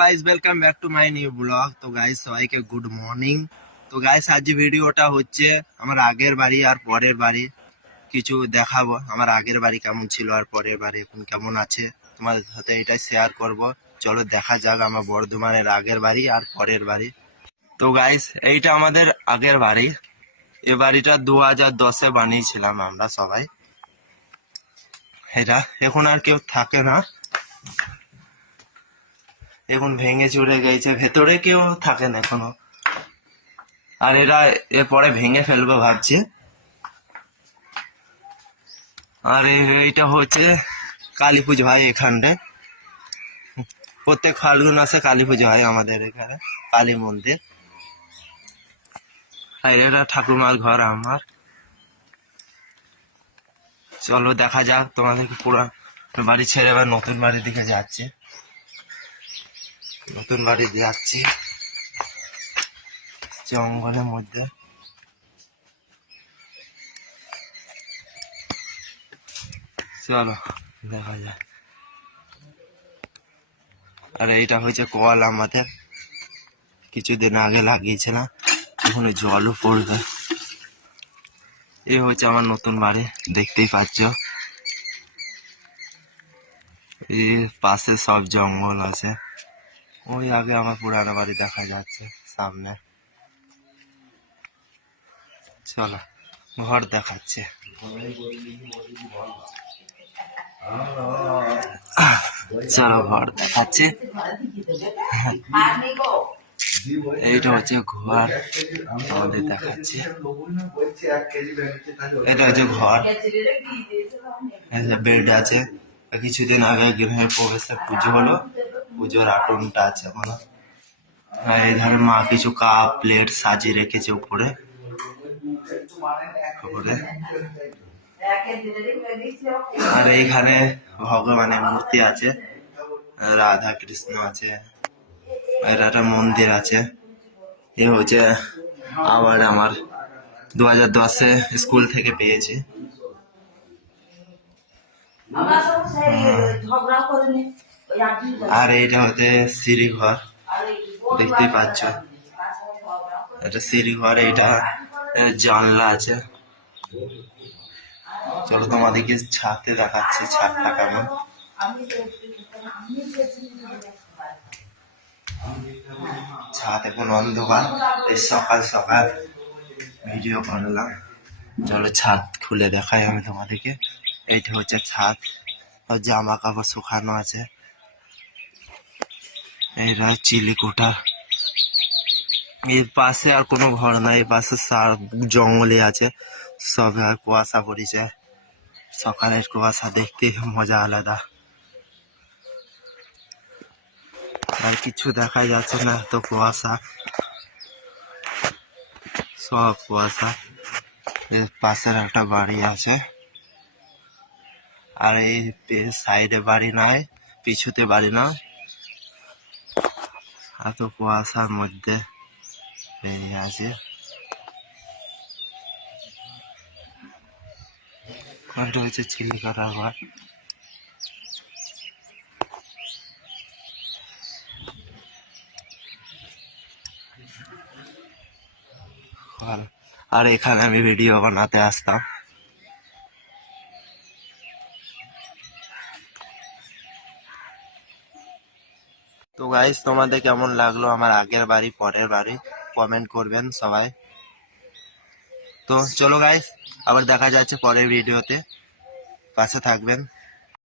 Guys welcome back to my new blog তো guys সবাইকে good morning তো guys আজ ভিডিওটা হচ্ছে, আমার আগের বাড়ি আর পরের বাড়ি কিছু দেখাবো। আমার আগের বাড়ি কেমন ছিল আর পরের বাড়ি এখন কেমন আছে, তোমাদের সাথে এটাই শেয়ার করব। চলো দেখা যাক আমার বর্ধমানের আগের বাড়ি আর পরের বাড়ি। তো গাইস এইটা আমাদের আগের বাড়ি। এ বাড়িটা দু হাজার দশে বানিয়েছিলাম আমরা সবাই। এটা এখন আর কেউ থাকে না। এখন ভেঙে চড়ে গেছে, ভেতরে কেউ থাকে না এখনও। আর এরা এরপরে ভেঙে ফেলব ভাবছে। আর এইটা হচ্ছে কালী পুজো হয় এখানটায়। প্রত্যেক ফাল্গুন মাসে কালী পুজো হয় আমাদের এখানে, কালী মন্দির। আর এটা ঠাকুমার ঘর আমার। চলো দেখা যাক তোমাদের পুরো বাড়ি ছেড়ে এবার নতুন বাড়ির দিকে যাচ্ছে। নতুন বাড়ি যাচ্ছি। জঙ্গলের মধ্যে। চলো, দেখা যায় আর এইটা হচ্ছে কল আমাদের। কিছুদিন আগে লাগিয়েছিলাম, এখন জলও পড়বে। এই হচ্ছে আমার নতুন বাড়ি, দেখতেই পাচ্ছ। এই পাশে সব জঙ্গল আছে। ওই আগে আমার পুরানো বাড়ি দেখা যাচ্ছে, সামনে। চলো, ঘর দেখাচ্ছে। চলো ঘর দেখাচ্ছে। এইটা হচ্ছে ঘর আমাদের দেখাচ্ছে। এটা হচ্ছে ঘর। বেড আছে। কিছুদিন আগে গৃহের প্রবেশে পুজো হলো। পুজোর আটনটা আছে এখনও এই মা কিছু কাপ প্লেট সাজিয়ে রেখেছে উপরে। উপরে। আর এইখানে ভগবানের মূর্তি আছে রাধা কৃষ্ণ আছে আর একটা মন্দির আছে। এ হচ্ছে আবার আমার দু হাজার দশে স্কুল থেকে পেয়েছি। আর এটা হচ্ছে সিঁড়ি ঘর দেখতেই পাচ্ছ। এটা সিঁড়ি ঘর এইটা এ, জানলা আছে। চলো তোমাদেরকে ছাদে দেখাচ্ছি ছাদটা কেমন। ছাদ এখন অন্ধকার এই সকাল সকাল ভিডিও করলাম। চলো ছাদ খুলে দেখাই আমি তোমাদেরকে। এইটা হচ্ছে ছাদ। জামা কাপড় শুকানো আছে। এইটা চিলিকুটা এর পাশে আর কোনো ঘর নাই, এর পাশে জঙ্গলে আছে। সব আর কুয়াশা পড়েছে। সকালের কুয়াশা দেখতে মজা আলাদা। আর কিছু দেখা যাচ্ছে না তো কুয়াশা। সব কুয়াশা। এর পাশের একটা বাড়ি আছে। আর এই সাইডে বাড়ি নয় পিছুতে বাড়ি নয় এত কুয়াশার মধ্যে বেরিয়ে আছে ঘরটা হচ্ছে চিলিকাটা ঘর। আর- আর এখানে আমি ভিডিও বানাতে আসতাম। তো গাইস তোমাদের কেমন লাগল আমার আগের বাড়ি, পরের বাড়ি? কমেন্ট করবেন সবাই। তো চলো গাইস আবার দেখা যাচ্ছে পরের ভিডিওতে পাশে থাকবেন।